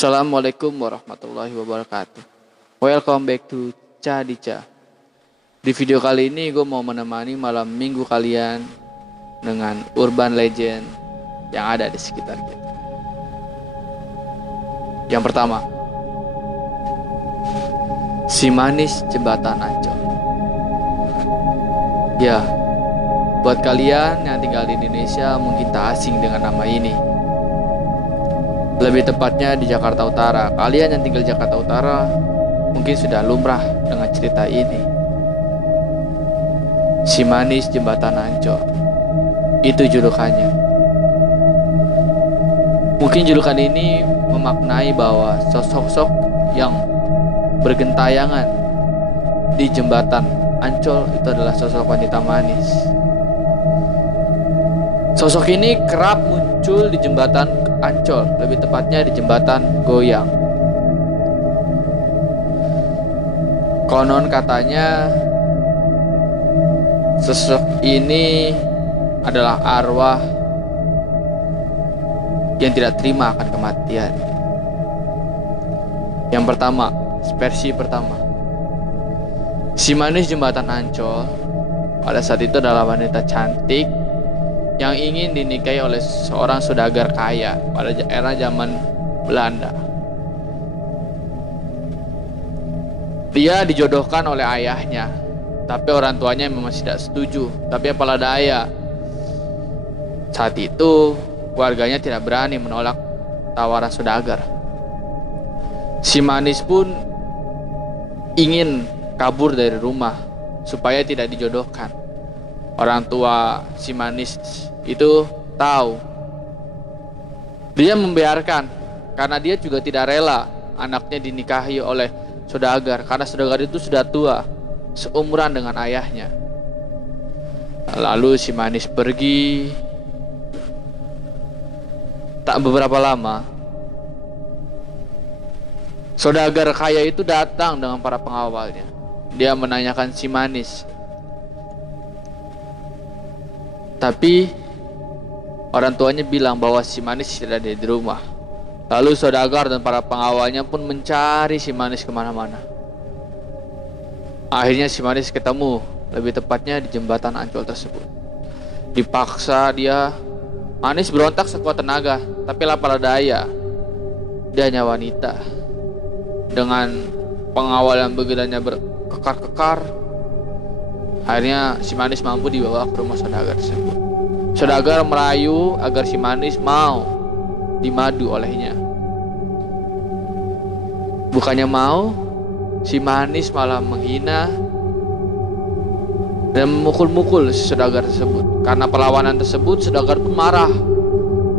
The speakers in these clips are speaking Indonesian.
Assalamualaikum warahmatullahi wabarakatuh. Welcome back to Cadica. Di video kali ini gue mau menemani malam minggu kalian dengan urban legend yang ada di sekitar kita. Yang pertama, si manis jembatan Ancol. Ya, buat kalian yang tinggal di Indonesia mungkin tak asing dengan nama ini. Lebih tepatnya di Jakarta Utara. Kalian yang tinggal di Jakarta Utara mungkin sudah lumrah dengan cerita ini. Si manis jembatan Ancol. Itu julukannya. Mungkin julukan ini memaknai bahwa sosok-sosok yang bergentayangan di jembatan Ancol itu adalah sosok wanita manis. Sosok ini kerap muncul di jembatan Ancol, lebih tepatnya di jembatan Goyang. Konon katanya sosok ini adalah arwah yang tidak terima akan kematian. Yang pertama, versi pertama. Si manis jembatan Ancol pada saat itu adalah wanita cantik yang ingin dinikahi oleh seorang saudagar kaya pada era zaman Belanda. Dia dijodohkan oleh ayahnya, tapi orang tuanya memang tidak setuju. Tapi apalah daya, saat itu keluarganya tidak berani menolak tawaran saudagar. Si manis pun ingin kabur dari rumah supaya tidak dijodohkan. Orang tua si manis itu tahu. Dia membiarkan karena dia juga tidak rela anaknya dinikahi oleh saudagar, karena saudagar itu sudah tua, seumuran dengan ayahnya. Lalu si manis pergi. Tak beberapa lama, saudagar kaya itu datang dengan para pengawalnya. Dia menanyakan si manis. Tapi orang tuanya bilang bahwa si manis tidak ada di rumah. Lalu saudagar dan para pengawalnya pun mencari si manis kemana-mana. Akhirnya si manis ketemu, lebih tepatnya di jembatan Ancol tersebut. Dipaksa dia. Manis berontak sekuat tenaga, tapi apalah daya, dia hanya wanita. Dengan pengawal yang begilanya berkekar-kekar, akhirnya si manis mampu dibawa ke rumah saudagar tersebut. Saudagar merayu agar si manis mau dimadu olehnya. Bukannya mau, si manis malah menghina dan memukul-mukul si saudagar tersebut. Karena perlawanan tersebut, saudagar pun marah.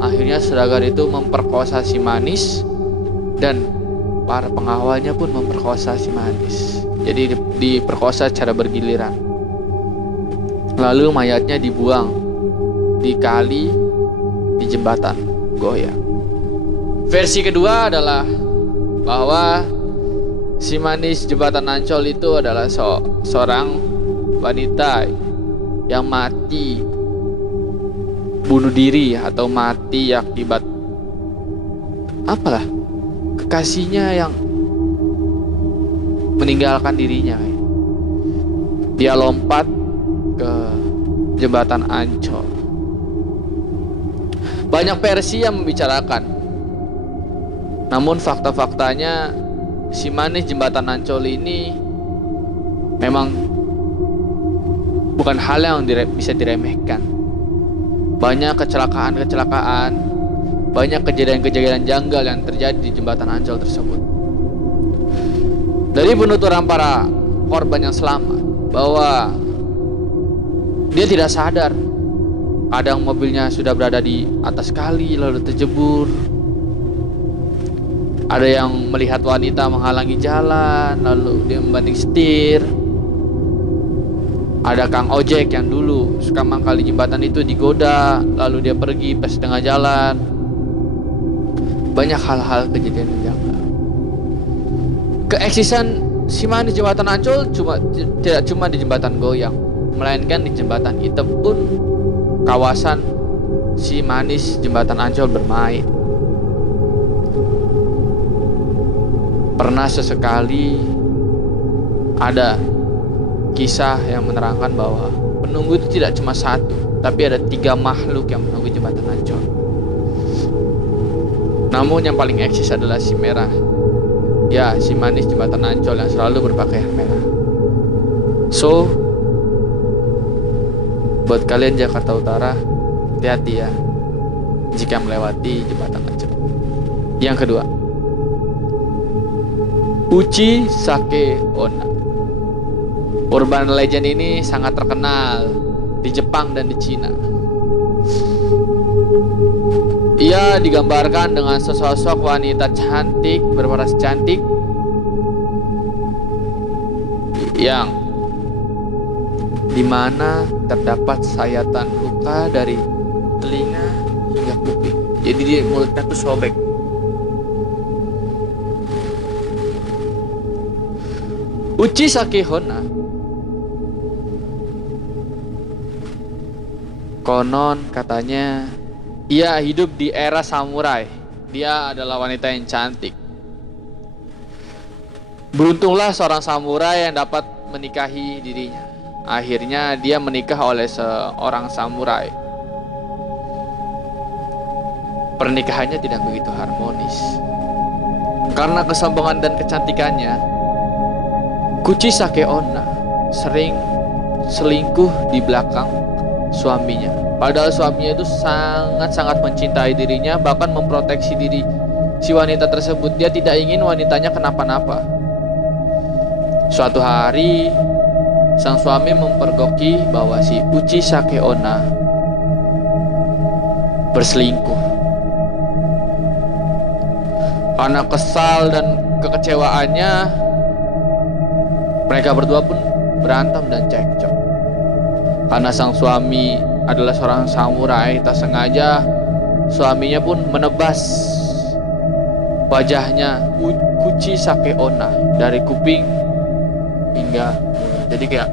Akhirnya saudagar itu memperkosa si manis dan para pengawalnya pun memperkosa si manis. Jadi diperkosa secara bergiliran. Lalu mayatnya dibuang di kali di jembatan Goyang. Versi kedua adalah bahwa si manis jembatan Ancol itu adalah seorang wanita yang mati bunuh diri atau mati akibat apalah kekasihnya yang meninggalkan dirinya. Dia lompat ke jembatan Ancol. Banyak versi yang membicarakan, namun fakta-faktanya si manis jembatan Ancol ini memang bukan hal yang bisa diremehkan. Banyak kecelakaan, banyak kejadian-kejadian janggal yang terjadi di jembatan Ancol tersebut. Dari penuturan para korban yang selamat bahwa dia tidak sadar. Kadang mobilnya sudah berada di atas kali lalu terjebur. Ada yang melihat wanita menghalangi jalan lalu dia membanting setir. Ada kang ojek yang dulu suka mangkal di jembatan itu digoda, lalu dia pergi pas tengah jalan. Banyak hal-hal kejadian yang janggal. Keeksisan si manis jembatan Ancol tidak cuma di jembatan Goyang, melainkan di jembatan itu pun kawasan si manis jembatan Ancol bermain. Pernah sesekali ada kisah yang menerangkan bahwa penunggu itu tidak cuma satu, tapi ada 3 makhluk yang menunggu jembatan Ancol. Namun yang paling eksis adalah si merah. Ya, si manis jembatan Ancol yang selalu berpakaian merah. So, buat kalian Jakarta Utara, hati-hati ya jika melewati jembatan Ancol. Yang kedua, Uchi Sake Onna. Urban legend ini sangat terkenal di Jepang dan di Cina. Ia digambarkan dengan sesosok wanita cantik, berparas cantik, yang dimana terdapat sayatan luka dari telinga hingga kuping. Jadi dia mulutnya tuh sobek. Uchi Sake Onna konon katanya ia hidup di era samurai. Dia adalah wanita yang cantik. Beruntunglah seorang samurai yang dapat menikahi dirinya. Akhirnya dia menikah oleh seorang samurai. Pernikahannya tidak begitu harmonis. Karena kesombongan dan kecantikannya, Uchi Sake Onna sering selingkuh di belakang suaminya. Padahal suaminya itu sangat-sangat mencintai dirinya, bahkan memproteksi diri si wanita tersebut. Dia tidak ingin wanitanya kenapa-napa. Suatu hari, sang suami mempergoki bahwa si Uchi Sake Onna berselingkuh. Karena kesal dan kekecewaannya, mereka berdua pun berantem dan cekcok. Karena sang suami adalah seorang samurai, tak sengaja suaminya pun menebas wajahnya Uchi Sake Onna dari kuping hingga mulut. Jadi kayak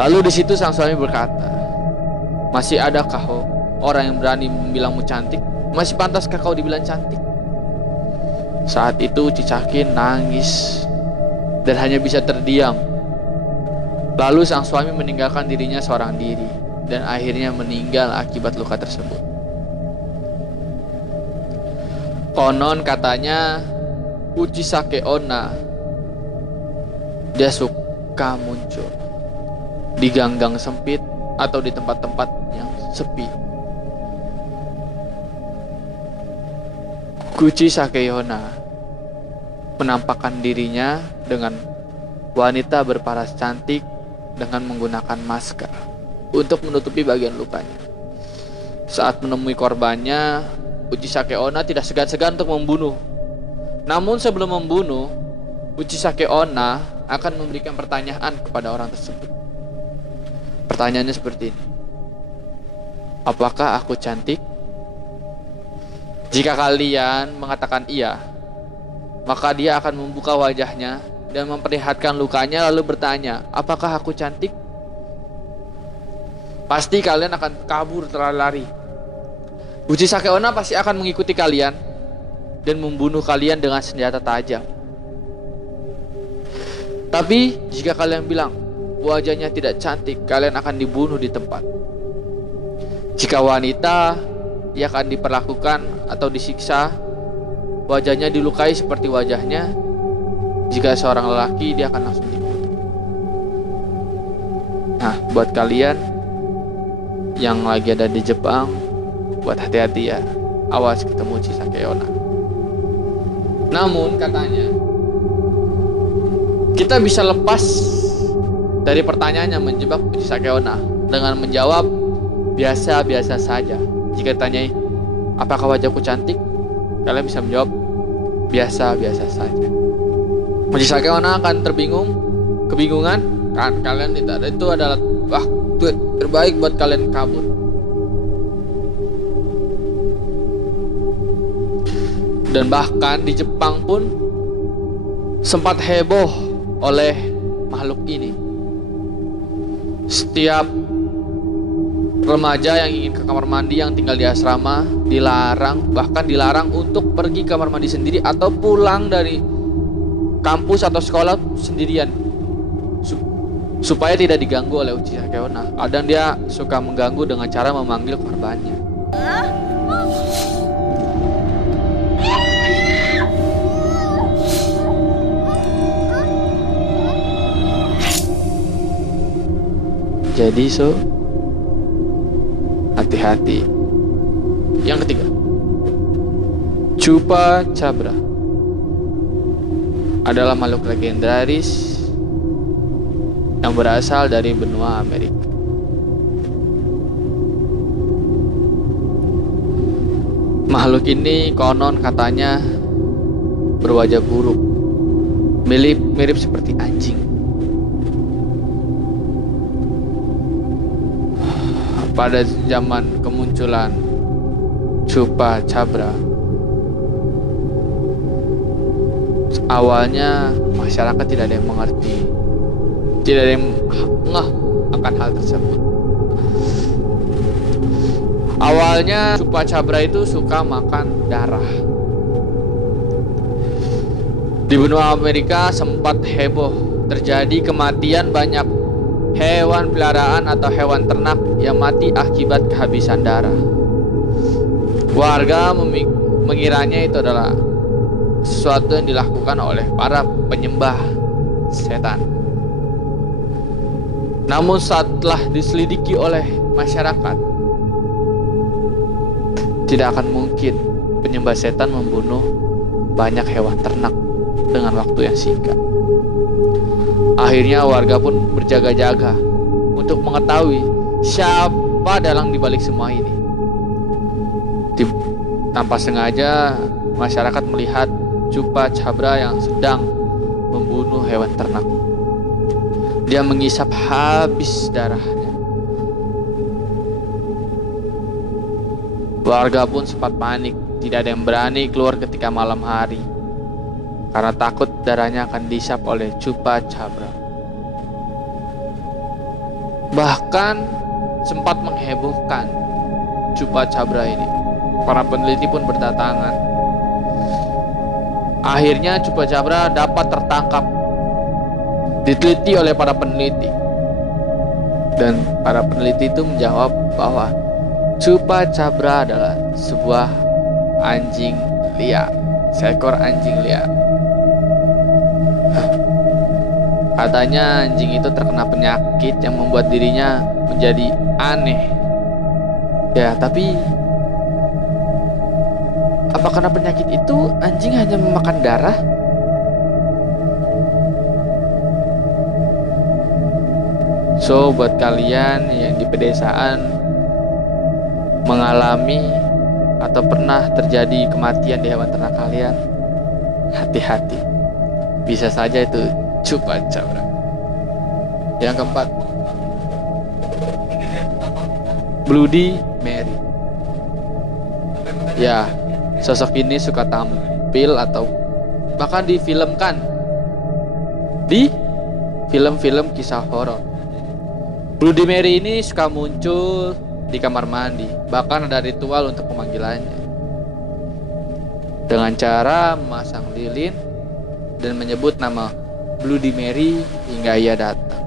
lalu di situ sang suami berkata, "Masih adakah orang yang berani membilangmu cantik? Masih pantaskah kau dibilang cantik?" Saat itu Uchi Sake nangis dan hanya bisa terdiam. Lalu sang suami meninggalkan dirinya seorang diri dan akhirnya meninggal akibat luka tersebut. Konon katanya Uchi Sake Onna dia suka muncul di gang-gang sempit atau di tempat-tempat yang sepi. Uchi Sake Onna menampakkan dirinya dengan wanita berparas cantik dengan menggunakan masker untuk menutupi bagian lukanya. Saat menemui korbannya, Uchi Sake Onna tidak segan-segan untuk membunuh. Namun sebelum membunuh, Uchi Sake Onna akan memberikan pertanyaan kepada orang tersebut. Pertanyaannya seperti ini: apakah aku cantik? Jika kalian mengatakan iya, maka dia akan membuka wajahnya dan memperlihatkan lukanya lalu bertanya, apakah aku cantik? Pasti kalian akan kabur terlari. Uchi Sake Onna pasti akan mengikuti kalian dan membunuh kalian dengan senjata tajam. Tapi jika kalian bilang wajahnya tidak cantik, kalian akan dibunuh di tempat. Jika wanita, ia akan diperlakukan atau disiksa, wajahnya dilukai seperti wajahnya. Jika seorang lelaki, dia akan langsung dibunuh. Nah, buat kalian yang lagi ada di Jepang, buat hati-hati ya, awas ketemu Uchi Sake Onna. Namun katanya kita bisa lepas dari pertanyaan yang menjebak Uchi Sake Onna dengan menjawab biasa-biasa saja. Jika ditanyai, apakah wajahku cantik? Kalian bisa menjawab, biasa-biasa saja. Uchi Sake Onna akan kebingungan, kan kalian tidak ada, itu adalah waktu terbaik buat kalian kabur. Dan bahkan di Jepang pun sempat heboh oleh makhluk ini. Setiap remaja yang ingin ke kamar mandi yang tinggal di asrama bahkan dilarang untuk pergi kamar mandi sendiri atau pulang dari kampus atau sekolah sendirian supaya tidak diganggu oleh Uchiha Keona. Kadang dia suka mengganggu dengan cara memanggil korbannya. Jadi hati-hati. Yang ketiga, Chupacabra adalah makhluk legendaris yang berasal dari benua Amerika. Makhluk ini konon katanya berwajah buruk, mirip seperti anjing. Pada zaman kemunculan Chupacabra, awalnya masyarakat tidak ada yang mengerti, tidak ada yang ngeh akan hal tersebut. Awalnya Chupacabra itu suka makan darah. Di benua Amerika sempat heboh, terjadi kematian banyak hewan peliharaan atau hewan ternak yang mati akibat kehabisan darah. Warga mengiranya itu adalah sesuatu yang dilakukan oleh para penyembah setan. Namun setelah diselidiki oleh masyarakat, tidak akan mungkin penyembah setan membunuh banyak hewan ternak dengan waktu yang singkat. Akhirnya warga pun berjaga-jaga untuk mengetahui siapa dalang dibalik semua ini. Tanpa sengaja masyarakat melihat Chupacabra yang sedang membunuh hewan ternak. Dia mengisap habis darahnya. Warga pun sempat panik, tidak ada yang berani keluar ketika malam hari karena takut darahnya akan dihisap oleh Chupacabra. Bahkan sempat menghebohkan Chupacabra ini. Para peneliti pun berdatangan. Akhirnya Chupacabra dapat tertangkap, diteliti oleh para peneliti. Dan para peneliti itu menjawab bahwa Chupacabra adalah sebuah anjing liar, seekor anjing liar. Katanya anjing itu terkena penyakit yang membuat dirinya menjadi aneh. Ya, tapi apa karena penyakit itu anjing hanya memakan darah? So, buat kalian yang di pedesaan mengalami atau pernah terjadi kematian di hewan ternak kalian, hati-hati. Bisa saja itu Chupacabra. Yang keempat, Bloody Mary. Ya, sosok ini suka tampil atau bahkan difilmkan di film-film kisah horor. Bloody Mary ini suka muncul di kamar mandi, bahkan ada ritual untuk pemanggilannya dengan cara memasang lilin dan menyebut nama Bloody Mary hingga ia datang.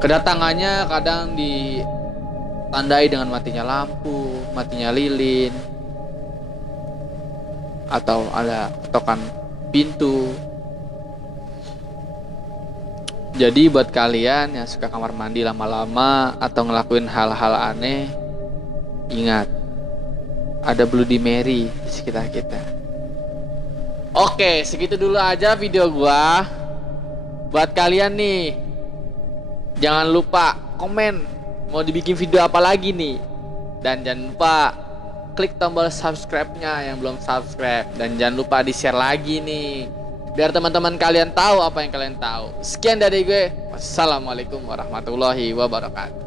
Kedatangannya kadang ditandai dengan matinya lampu, matinya lilin, atau ada ketukan pintu. Jadi buat kalian yang suka kamar mandi lama-lama atau ngelakuin hal-hal aneh, ingat, ada Bloody Mary di sekitar kita. Oke, segitu dulu aja video gua. Buat kalian nih, jangan lupa komen mau dibikin video apa lagi nih. Dan jangan lupa klik tombol subscribe-nya yang belum subscribe. Dan jangan lupa di-share lagi nih, biar teman-teman kalian tahu apa yang kalian tahu. Sekian dari gue. Wassalamualaikum warahmatullahi wabarakatuh.